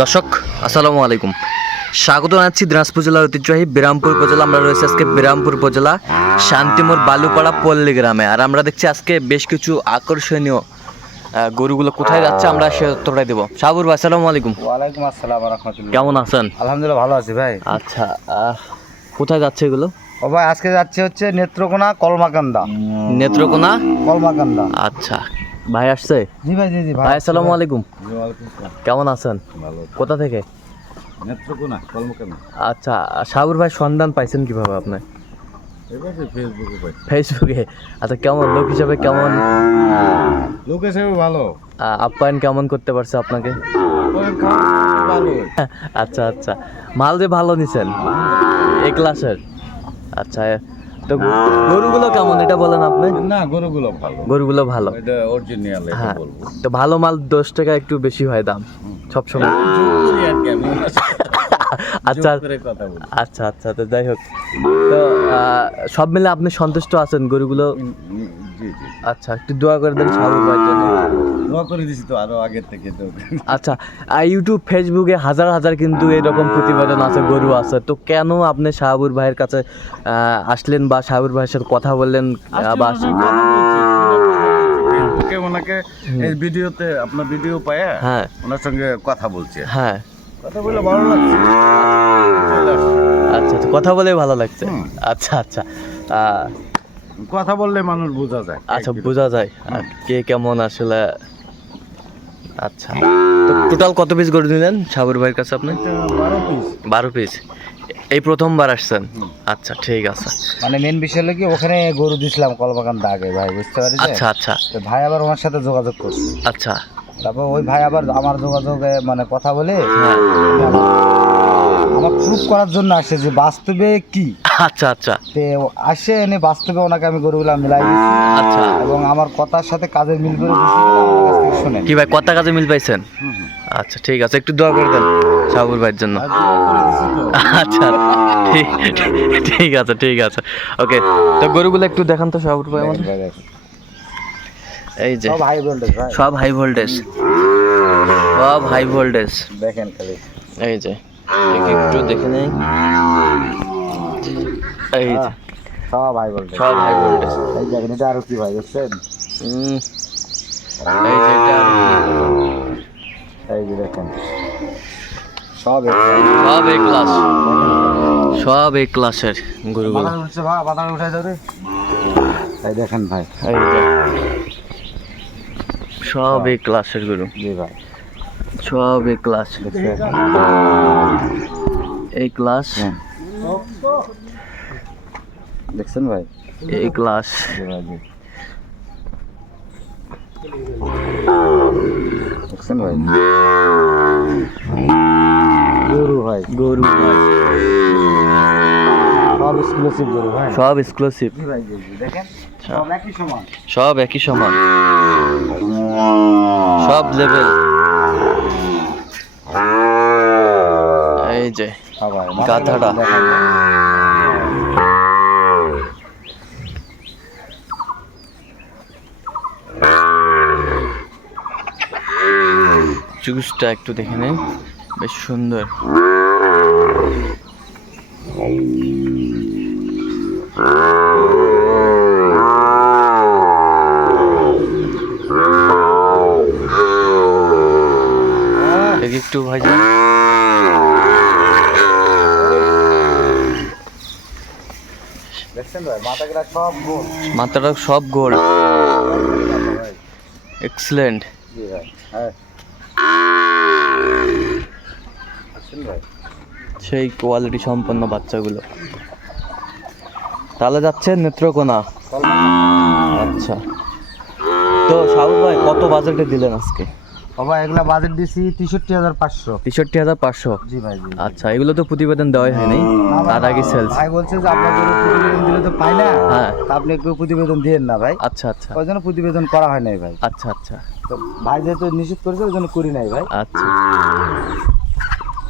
দর্শক আসসালামু আলাইকুম। স্বাগত জানাচ্ছি দিনাজপুর জেলার ঐতিহ্যবাহী বিরামপুর উপজেলা। আমরা রয়েছে আজকে বিরামপুর উপজেলা শান্তিমোর বালুপাড়া পল্লী গ্রামে। আর আমরা দেখছি আজকে বেশ কিছু আকর্ষণীয় গরুগুলো কোথায় যাচ্ছে আমরা সে উত্তরটাই দেবো। সাবুর ভাই আসসালামু আলাইকুম। ওয়ালাইকুম আসসালাম রহমতুল্লাহ। কেমন আছেন? আলহামদুলিল্লাহ ভালো আছি ভাই। আচ্ছা আহ, কোথায় যাচ্ছে এগুলো? ও ভাই আজকে যাচ্ছে হচ্ছে নেত্রকোনা কলমাকান্দা। নেত্রকোনা? কলমাকান্দা। আচ্ছা। ভাই আসছে? জি ভাই জি জি ভাই আসসালামু আলাইকুম। কেমন আছেন? ভালো কোথা থেকে? নেত্রকোনা কলমাকান্দা আচ্ছা সাবুর ভাই সন্ধান পাইছেন কীভাবে আপনি? ফেসবুকে পাই। ফেসবুকে আচ্ছা কেমন? লোক হিসাবে কেমন? লোক হিসেবে ভালো। আপ্যায়ন কেমন করতে পারছে আপনাকে? ভালো আচ্ছা আচ্ছা। মাল যে ভালো নিছেন? এ ক্লাসের আচ্ছা তো গরুগুলো কেমন? এটা বলেন আপনি। না গরুগুলো ভালো। গরুগুলো ভালো। এটা অরিজিনাল এটা হ্যাঁ বলব। তো ভালো মাল দশ টাকা একটু বেশি হয় দাম সবসময় আচ্ছা কথা আচ্ছা আচ্ছা তো যাই হোক। তো সব মিলে আপনি সন্তুষ্ট আছেন গরুগুলো? জি জি। আচ্ছা একটু দোয়া করে দেন ভাইয়ের জন্য। দোয়া করে দিছি তো আরও আগের থেকে তো। আচ্ছা ইউটিউব ফেসবুকে হাজার হাজার কিন্তু এরকম প্রতিবেদন আছে গরু আছে। তো কেন আপনি শাহাবুর ভাইয়ের কাছে আসলেন বা শাহাবুর ভাইয়ের সাথে কথা বললেন বা ওনাকে এই ভিডিওতে আপনার ভিডিও পায় হ্যাঁ। ওনার সঙ্গে কথা বলছে। হ্যাঁ। কথা বলে ভালো লাগছে। আচ্ছা আচ্ছা কথা বলে ভালো লাগছে। আচ্ছা আচ্ছা। কথা বললে মানুষ বোঝা যায়। আচ্ছা বোঝা যায়। কে কেমন আসলে আচ্ছা। তো টোটাল কত পিস গরু নিলেন শাহাবুর ভাইয়ের কাছে আপনি? বারো পিস বারো পিস এই প্রথমবার আসছেন? আচ্ছা ঠিক আছে। মানে মেন বিষয় হলো কি ওখানে গরু দিছিলাম কলবাগান দাগে ভাই বুঝতে পারি আচ্ছা আচ্ছা। তো ভাই আবার ওনার সাথে যোগাযোগ করছে। আচ্ছা। তারপর ওই ভাই আবার আমার যোগাযোগে মানে কথা বলে হ্যাঁ। আমার প্রুফ করার জন্য আসে যে বাস্তবে কি? আচ্ছা আচ্ছা। তে আসে এনে বাস্তবে ওনাকে আমি গরুগুলা মিলাই আচ্ছা। এবং আমার কথার সাথে কাজের মিল করে আমার থেকে শোনেন কি ভাই কত কাজে মিল পাইছেন? আচ্ছা ঠিক আছে একটু দোয়া করে দেন শাহুর ভাইয়ের জন্য। আচ্ছা ঠিক আছে ঠিক আছে। ওকে তো গরুগুলো একটু দেখান তো শাহুর ভাই আমাদের। এই যে সব হাই ভোল্টেজ সব হাই ভোল্টেজ সব হাই ভোল্টেজ দেখেন খালি। এই যে একটু দেখে নেই। এই সব হাই ভোল্টেজ সব হাই ভোল্টেজ এই দেখেন এটা আরও কি ভাই বুঝছেন? এই যে এটা এই যে দেখেন। সব সব এ ক্লাস সব এ ক্লাসের গরুগুলো উঠে যাবে এই দেখেন ভাই। এই সব এ ক্লাসের গরু। জি ভাই। সব এ ক্লাস এই ক্লাস হ্যাঁ। দেখছেন ভাই? এই ক্লাস ভাই দেখছেন ভাই? গরু ভাই গরু সব এক্সক্লুসিভ গরু ভাই। সব এক্সক্লুসিভ দেখেন সব। একই সমান। সব একই সমান। সব লেভেল এই যে হ্যাঁ গাধাটা। জুসটা একটু দেখে নিন বেশ সুন্দর। একটু সব মাথাটা সব গোল। এক্সেলেন্ট হ্যাঁ আসছেন ভাই সেই কোয়ালিটি সম্পন্ন বাচ্চাগুলো। তাহলে যাচ্ছে নেত্রকোনা। আচ্ছা। তো সাহুর ভাই কত বাজেটে দিলেন আজকে? বাবা এগুলা বাজেট দিছি তেষট্টি হাজার পাঁচশো। তেষট্টি হাজার পাঁচশো? জি ভাই জি আচ্ছা এগুলো তো প্রতিবেদন দেওয়াই হয়নি। তার আগে সেলস ভাই বলছে যে আপনার জন্য প্রতিবেদন দিলে তো পাই না। হ্যাঁ। আপনি একটু প্রতিবেদন দিয়েন না ভাই। আচ্ছা আচ্ছা। ওই জন্য প্রতিবেদন করা হয় নাই ভাই। আচ্ছা আচ্ছা। তো ভাই যেহেতু নিষেধ করেছে ওই জন্য করি নাই ভাই। আচ্ছা।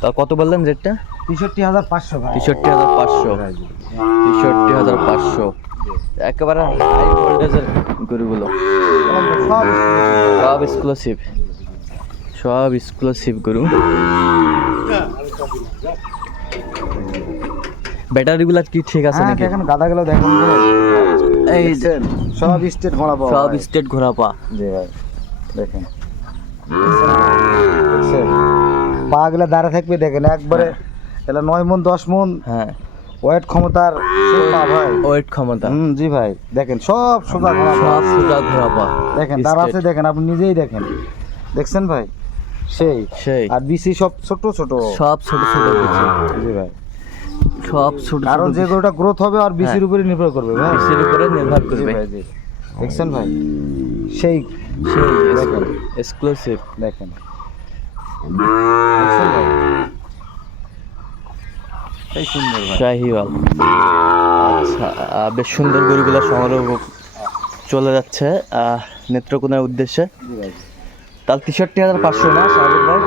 তা কত বললেন রেটটা তেষট্টি হাজার পাঁচশো তেষট্টি হাজার পাঁচশো। তেষট্টি হাজার পাঁচশো। একেবারে হাই ভোল্টেজের গরুগুলো। সব এক্সক্লুসিভ সব এক্সক্লুসিভ গরু। ব্যাটারিগুলো কি ঠিক আছে হ্যাঁ নাকি? দেখেন গাদাগুলো দেখেন। এই সব স্টেট ঘোড়া পাওয়া সব স্টেট ঘোরা পা জি ভাই দেখেন। দেখছেন দাঁড়া থাকবে দেখেন একবারে এটা নয় মন দশ মন হ্যাঁ। ওয়েট ক্ষমতার ভাই। ওয়েট ক্ষমতা। হুম জি ভাই দেখেন সব সোজা পা। সব সোজা ঘোরা পা দেখেন দাঁড়া আছে দেখেন আপনি নিজেই দেখেন। দেখছেন ভাই? সেই। সেই। আর বিসি সব ছোট ছোট। সব ছোট ছোট জি ভাই। সব ছোট কারণ যে গরুটা গ্রোথ হবে আর বিসির উপরে নির্ভর করবে ভাই। বিচির উপরে নির্ভর করবে। দেখছেন ভাই? সেই। সেই। এক্সক্লুসিভ দেখেন দেখছেন ভাই এই সুন্দর ভাই শাহিওয়াল। আচ্ছা বেশ সুন্দর গরুগুলো সংগ্রহ চলে যাচ্ছে আহ, নেত্রকোনার উদ্দেশ্যে। তার তেষট্টি হাজার পাঁচশো না সাহেব ভাই?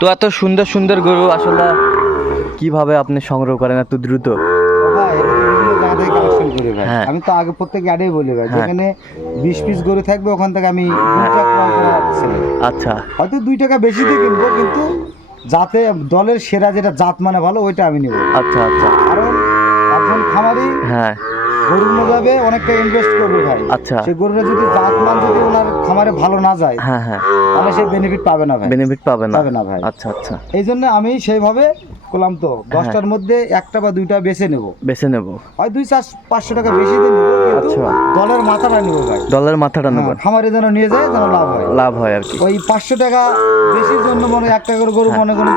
তো এত সুন্দর সুন্দর গরু আসলে কীভাবে আপনি সংগ্রহ করেন এত দ্রুত? হ্যাঁ। আমি তো আগে প্রত্যেক অ্যাডেই বলি ভাই হ্যাঁ। যেখানে বিশ পিস গরু থাকবে ওখান থেকে আমি। আচ্ছা। হয়তো দুই টাকা বেশি দিয়ে কিনবো কিন্তু যাতে দলের সেরা যেটা জাত মানে ভালো ওইটা আমি নেব। আচ্ছা আচ্ছা। কারণ একজন খামারি হ্যাঁ। গরু নিয়ে যাবে অনেকটা ইনভেস্ট করবে ভাই। আচ্ছা। সেই গরুটা যদি জাত মান যদি ওনার খামারে ভালো না যায় হ্যাঁ হ্যাঁ। তাহলে সে বেনিফিট পাবে না ভাই। বেনিফিট পাবে না। পাবে না ভাই। আচ্ছা আচ্ছা। এই জন্য আমি সেইভাবে করলাম তো দশটার মধ্যে একটা বা দুইটা বেছে নেব। বেছে নেব। হয় দুই চার পাঁচশো টাকা বেশি দিয়ে নেব আচ্ছা। দলের মাথাটা নেব ভাই। ডলার মাথাটা হ্যাঁ, খামারে যেন নিয়ে যায় যেন লাভ হয়। লাভ হয় আর কি। ওই পাঁচশো টাকা বেশির জন্য মনে হয় একটা করে গরু মনে করেন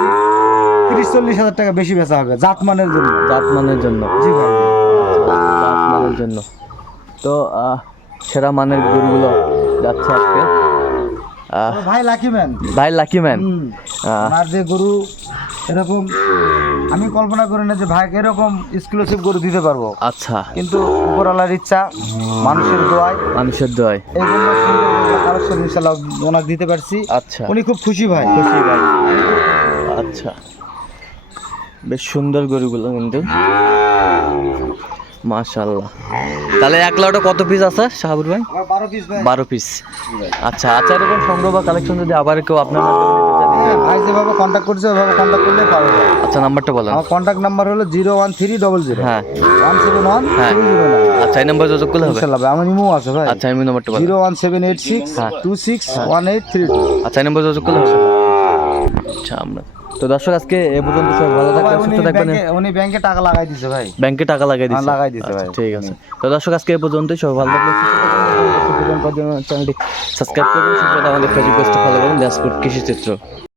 তিরিশ চল্লিশ হাজার টাকা বেশি বেচা হবে জাতমানের জন্য। জাত মানের জন্য। জি ভাই। জাত মানের জন্য। তো সেরা মানের গরুগুলো যাচ্ছে আজকে। ভাই লাকি ম্যান ভাই লাকি ম্যান আমার যে গরু এরকম আমি কল্পনা করি না যে ভাই এরকম এক্সক্লুসিভ গরু দিতে পারব। আচ্ছা। কিন্তু উপরওয়ালার ইচ্ছা মানুষের দোয়ায়। মানুষের দয় এই জন্য সুন্দর কালেকশন ইনশাল্লাহ ওনাকে দিতে পারছি। আচ্ছা। উনি খুব খুশি ভাই। খুশি ভাই। আচ্ছা। বেশ সুন্দর গরুগুলো কিন্তু। মাশাল্লাহ তাহলে এক লটে কত পিস আছে শাহাবুর ভাই? আমার বারো পিস ভাই। বারো পিস আচ্ছা আচ্ছা এরকম সংগ্রহ বা কালেকশন যদি আবার কেউ আপনার হ্যাঁ, ভাই যেভাবে কন্ট্যাক্ট করছে ওইভাবে কন্ট্যাক্ট করলে পাবে আচ্ছা নাম্বারটা আমার কন্ট্যাক্ট নাম্বার হলো zero one three double zero. হ্যাঁ। ওয়ান সেভেন ওয়ান হ্যাঁ। আচ্ছা এই নাম্বার যোগাযোগ করলে হবে? ইনশাল্লাহ আমার ইমো আছে ভাই। আচ্ছা নাম্বারটা zero one seven eight six হ্যাঁ। Two six one eight three two. আচ্ছা এই নাম্বার যোগাযোগ করলে হবে? আচ্ছা আমরা তো দর্শক আজকে এ পর্যন্ত সবাই ভালো থাকবেন সুস্থ থাকবেন। উনি ব্যাংকে টাকা লাগাই দিছে ভাই। ব্যাংকে টাকা লাগাই হ্যাঁ, দিচ্ছে লাগাই দিছে ভাই। ঠিক আছে। তো দর্শক আজকে এ পর্যন্তই। সবাই ভালো থাকবেন সুস্থ থাকবেন। চ্যানেলটি সাবস্ক্রাইব করবেন আমাদের ফেসবুক পেজটা ফলো করুন ড্যাশবোর্ড কৃষি চিত্র।